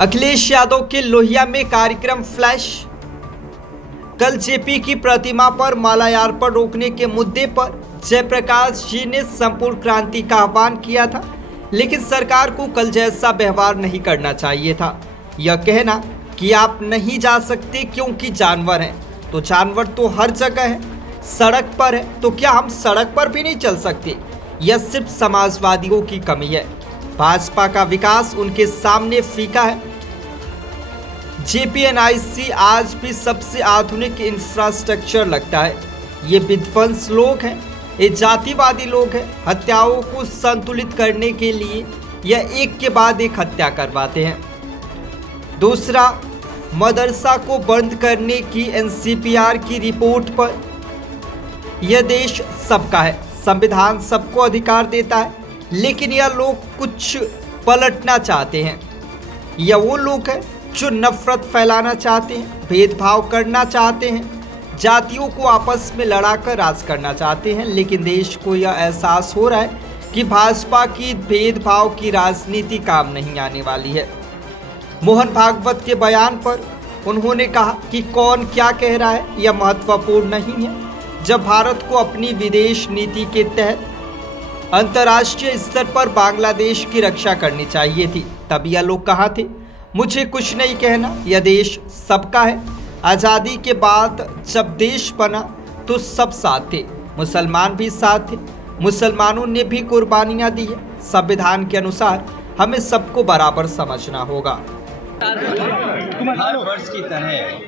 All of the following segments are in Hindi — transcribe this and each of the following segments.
अखिलेश यादव के लोहिया में कार्यक्रम फ्लैश। कल जेपी की प्रतिमा पर माल्यार्पण रोकने के मुद्दे पर जयप्रकाश जी ने संपूर्ण क्रांति का आह्वान किया था, लेकिन सरकार को कल जैसा व्यवहार नहीं करना चाहिए था। यह कहना कि आप नहीं जा सकते क्योंकि जानवर हैं, तो जानवर तो हर जगह है, सड़क पर है, तो क्या हम सड़क पर भी नहीं चल सकते? यह सिर्फ समाजवादियों की कमी है। भाजपा का विकास उनके सामने फीका है। जेपीएनआईसी आज भी सबसे आधुनिक इंफ्रास्ट्रक्चर लगता है। ये विध्वंस लोग हैं, ये जातिवादी लोग हैं। हत्याओं को संतुलित करने के लिए यह एक के बाद एक हत्या करवाते हैं। दूसरा, मदरसा को बंद करने की एनसीपीआर की रिपोर्ट पर यह देश सबका है, संविधान सबको अधिकार देता है, लेकिन यह लोग कुछ पलटना चाहते हैं। यह वो लोग हैं जो नफरत फैलाना चाहते हैं, भेदभाव करना चाहते हैं, जातियों को आपस में लड़ाकर राज करना चाहते हैं। लेकिन देश को यह एहसास हो रहा है कि भाजपा की भेदभाव की राजनीति काम नहीं आने वाली है। मोहन भागवत के बयान पर उन्होंने कहा कि कौन क्या कह रहा है यह महत्वपूर्ण नहीं है। जब भारत को अपनी विदेश नीति के तहत अंतर्राष्ट्रीय स्तर पर बांग्लादेश की रक्षा करनी चाहिए थी, तब यह लोग कहाँ थे? मुझे कुछ नहीं कहना, यह देश सबका है। आज़ादी के बाद जब देश बना तो सब साथ थे, मुसलमान भी साथ थे, मुसलमानों ने भी कुर्बानियाँ दी है। संविधान के अनुसार हमें सबको बराबर समझना होगा। हर वर्ष की तरह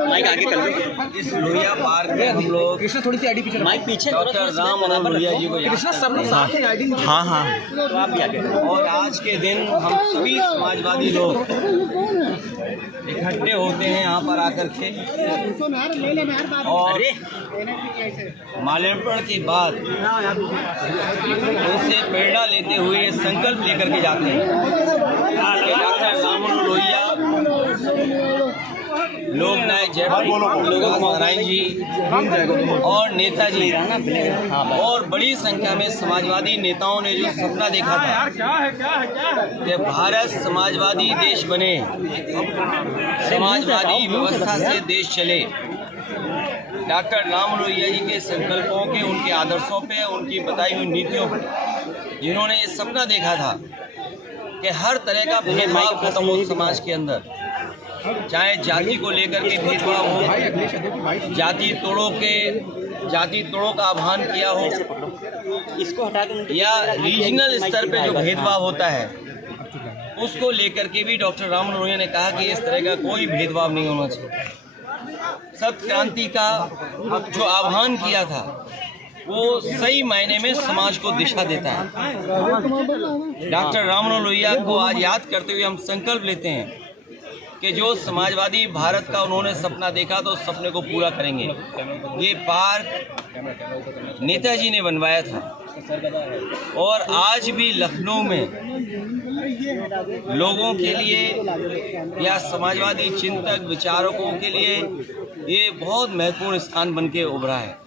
माइक आगे कर इस लोहिया पार्क में हम लोग कृष्णा थोड़ी सी आईडी पीछे माइक पीछे डॉक्टर राम मनोहर लोहिया जी को कृष्णा सब लोग साथ हैं आईडी। हाँ तो आप भी आगे। और आज के दिन हम सभी समाजवादी लोग इकट्ठे होते हैं यहाँ पर आकर के, और माल्यार्पण के बाद उससे प्रेरणा लेते हुए संकल्प लेकर के जाते हैं। डॉक्टर राम मनोहर लोहिया, लोकनायक जयप्रकाश नारायण जी और नेताजी और बड़ी संख्या में समाजवादी नेताओं ने जो सपना देखा था कि भारत समाजवादी देश बने, समाजवादी व्यवस्था से देश चले, डॉक्टर राम मनोहर लोहिया जी के संकल्पों के, उनके आदर्शों पे, उनकी बताई हुई नीतियों पर जिन्होंने ये सपना देखा था कि हर तरह का भेदभाव खत्म हो समाज के अंदर, चाहे जाति को लेकर के भेदभाव हो, जाति तोड़ों का आह्वान किया हो, इसको हटा के या रीजनल स्तर पे जो भेदभाव होता है उसको लेकर के भी डॉक्टर राम मनोहर लोहिया ने कहा कि इस तरह का कोई भेदभाव नहीं होना चाहिए। सब क्रांति का जो आह्वान किया था वो सही मायने में समाज को दिशा देता है। डॉक्टर राम मनोहर लोहिया को आज याद करते हुए हम संकल्प लेते हैं कि जो समाजवादी भारत का उन्होंने सपना देखा तो उस सपने को पूरा करेंगे। ये पार्क नेताजी ने बनवाया था और आज भी लखनऊ में लोगों के लिए या समाजवादी चिंतक विचारकों के लिए ये बहुत महत्वपूर्ण स्थान बन के उभरा है।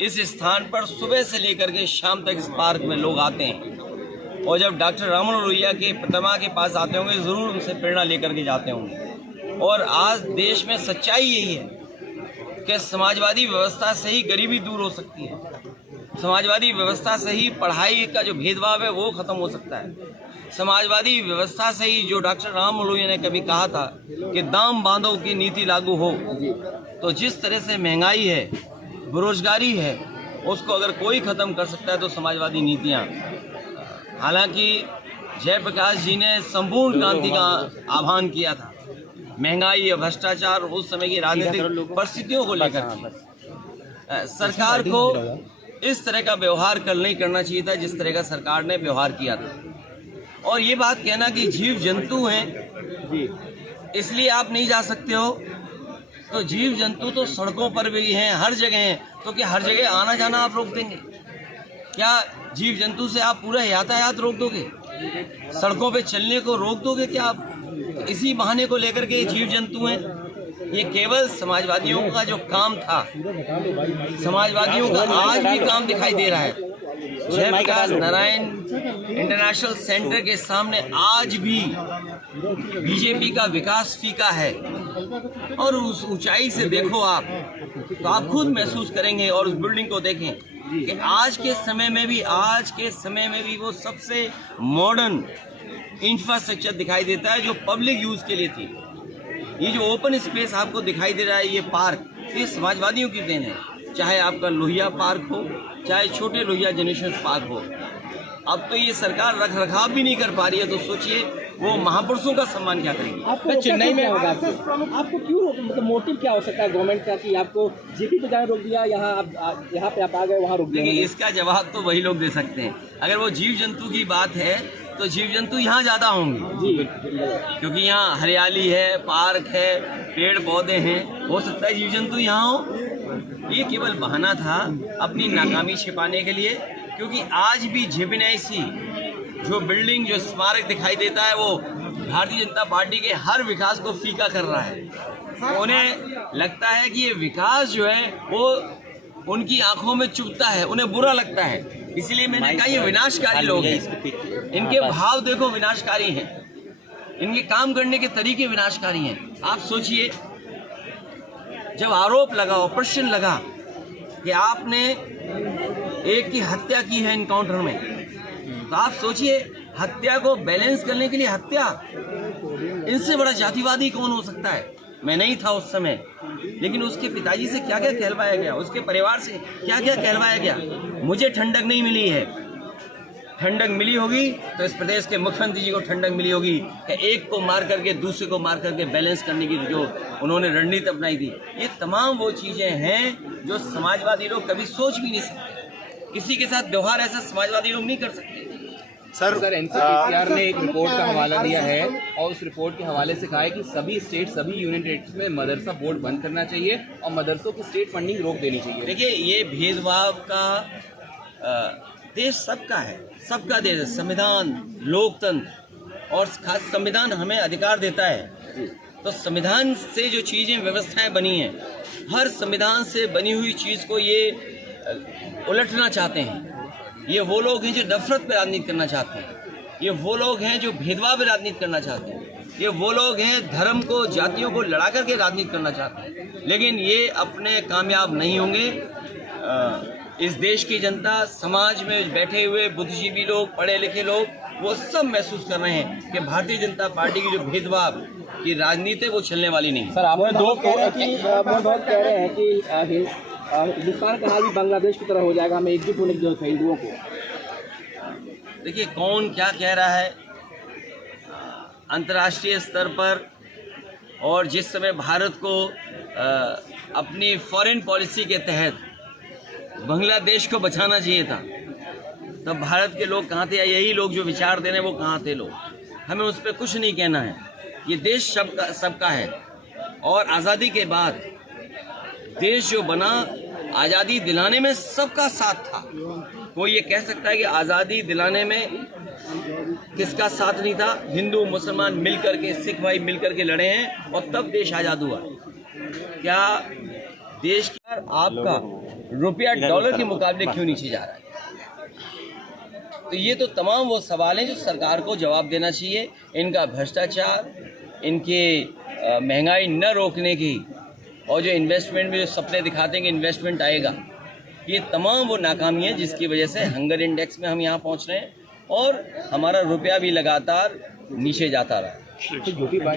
इस स्थान पर सुबह से लेकर के शाम तक इस पार्क में लोग आते हैं, और जब डॉक्टर राम मनोहर लोहिया के प्रतिमा के पास आते होंगे ज़रूर उनसे प्रेरणा लेकर के जाते होंगे। और आज देश में सच्चाई यही है कि समाजवादी व्यवस्था से ही गरीबी दूर हो सकती है, समाजवादी व्यवस्था से ही पढ़ाई का जो भेदभाव है वो ख़त्म हो सकता है, समाजवादी व्यवस्था से ही जो डॉक्टर राम मनोहर लोहिया ने कभी कहा था कि दाम बांधो की नीति लागू हो, तो जिस तरह से महंगाई है, बेरोजगारी है, उसको अगर कोई ख़त्म कर सकता है तो समाजवादी नीतियाँ। हालांकि जयप्रकाश जी ने संपूर्ण क्रांति का आह्वान किया था, महंगाई या भ्रष्टाचार उस समय की राजनीतिक परिस्थितियों को लेकर सरकार को इस तरह का व्यवहार कल नहीं करना चाहिए था जिस तरह का सरकार ने व्यवहार किया था। और ये बात कहना कि जीव जंतु हैं इसलिए आप नहीं जा सकते हो, तो जीव जंतु तो सड़कों पर भी हैं, हर जगह हैं, तो क्या हर जगह आना जाना आप रोक देंगे? क्या जीव जंतु से आप पूरा यातायात रोक दोगे? सड़कों पे चलने को रोक दोगे क्या आप? इसी बहाने को लेकर के जीव जंतु हैं। ये केवल समाजवादियों का जो काम था, समाजवादियों का आज भी काम दिखाई दे रहा है। जयप्रकाश नारायण इंटरनेशनल सेंटर के सामने आज भी बीजेपी का विकास फीका है। और उस ऊंचाई से देखो आप, तो आप खुद महसूस करेंगे, और उस बिल्डिंग को देखें कि आज के समय में भी वो सबसे मॉडर्न इंफ्रास्ट्रक्चर दिखाई देता है जो पब्लिक यूज के लिए थी। ये जो ओपन स्पेस आपको दिखाई दे रहा है, ये पार्क, ये समाजवादियों की देन है। चाहे आपका लोहिया पार्क हो, चाहे छोटे लोहिया जनरेशन पार्क हो। अब तो ये सरकार रख रखाव भी नहीं कर पा रही है, तो सोचिए वो महापुरुषों का सम्मान क्या करेंगे। आपको चेन्नई में होगा, आपको क्यों मतलब मोटिव क्या हो सकता है गवर्नमेंट का कि आपको जेपी पे जाने रोक दिया, यहाँ पे आप आ गए, वहाँ रोक दिया? देखिए, इसका जवाब तो वही लोग दे सकते हैं। अगर वो जीव जंतु की बात है तो जीव जंतु यहाँ ज़्यादा होंगे, क्योंकि यहाँ हरियाली है, पार्क है, पेड़ पौधे हैं। हो सकता है जीव जंतु यहाँ हो। ये केवल बहाना था अपनी नाकामी छिपाने के लिए, क्योंकि आज भी जेपीएनआईसी जो बिल्डिंग, जो स्मारक दिखाई देता है, वो भारतीय जनता पार्टी के हर विकास को फीका कर रहा है। उन्हें लगता है कि ये विकास जो है वो उनकी आंखों में चुभता है, उन्हें बुरा लगता है। इसलिए मैंने कहा ये विनाशकारी लोग हैं। इनके भाव देखो विनाशकारी हैं, इनके काम करने के तरीके विनाशकारी हैं। आप सोचिए, जब आरोप लगा, प्रश्न लगा कि आपने एक की हत्या की है एनकाउंटर में, तो आप सोचिए हत्या को बैलेंस करने के लिए हत्या, इनसे बड़ा जातिवादी कौन हो सकता है? मैं नहीं था उस समय, लेकिन उसके पिताजी से क्या क्या कहलवाया गया, उसके परिवार से क्या क्या कहलवाया गया। मुझे ठंडक नहीं मिली है। ठंडक मिली होगी तो इस प्रदेश के मुख्यमंत्री जी को ठंडक मिली होगी कि एक को मार करके दूसरे को मार करके बैलेंस करने की जो उन्होंने रणनीति अपनाई थी। ये तमाम वो चीज़ें हैं जो समाजवादी लोग कभी सोच भी नहीं सकते। किसी के साथ व्यवहार ऐसा समाजवादी लोग नहीं कर सकते। सर एनसीपीसीआर ने एक रिपोर्ट का हवाला दिया है और उस रिपोर्ट के हवाले से कहा है कि सभी स्टेट, सभी यूनियन टेरिटरीज में मदरसा बोर्ड बंद करना चाहिए और मदरसों की स्टेट फंडिंग रोक देनी चाहिए। देखिए, ये भेदभाव का देश सबका है, सबका देश है। संविधान, लोकतंत्र और खास संविधान हमें अधिकार देता है। तो संविधान से जो चीज़ें, व्यवस्थाएं बनी हैं, हर संविधान से बनी हुई चीज़ को ये उलटना चाहते हैं। ये वो लोग हैं जो नफरत पर राजनीति करना चाहते हैं। ये वो लोग हैं जो भेदभाव पर राजनीति करना चाहते हैं। ये वो लोग हैं धर्म को, जातियों को लड़ा करके राजनीति करना चाहते हैं। लेकिन ये अपने कामयाब नहीं होंगे। इस देश की जनता, समाज में बैठे हुए बुद्धिजीवी लोग, पढ़े लिखे लोग, वो सब महसूस कर रहे हैं कि भारतीय जनता पार्टी की जो भेदभाव की राजनीति वो चलने वाली नहीं। सर, आप दो कह रहे हैं कि हिंदुस्तान का हाल भी बांग्लादेश की तरह हो जाएगा, हमें एकजुट होने की जरूरत है हिंदुओं को। देखिए, कौन क्या कह रहा है अंतर्राष्ट्रीय स्तर पर, और जिस समय भारत को अपनी फॉरेन पॉलिसी के तहत बांग्लादेश को बचाना चाहिए था, तब भारत के लोग कहाँ थे, या यही लोग जो विचार दे रहे हैं वो कहाँ थे लोग? हमें उस पर कुछ नहीं कहना है। ये देश सबका है। और आज़ादी के बाद देश जो बना, आज़ादी दिलाने में सबका साथ था। कोई ये कह सकता है कि आज़ादी दिलाने में किसका साथ नहीं था? हिंदू मुसलमान मिलकर के, सिख भाई मिलकर के लड़े हैं और तब देश आज़ाद हुआ। क्या देश का आपका रुपया डॉलर के मुकाबले क्यों नीचे जा रहा है? तो ये तो तमाम वो सवाल हैं जो सरकार को जवाब देना चाहिए। इनका भ्रष्टाचार, इनके महंगाई न रोकने की, और जो इन्वेस्टमेंट में जो सपने दिखाते हैं कि इन्वेस्टमेंट आएगा, ये तमाम वो नाकामी है जिसकी वजह से हंगर इंडेक्स में हम यहाँ पहुँच रहे हैं और हमारा रुपया भी लगातार नीचे जाता रहा।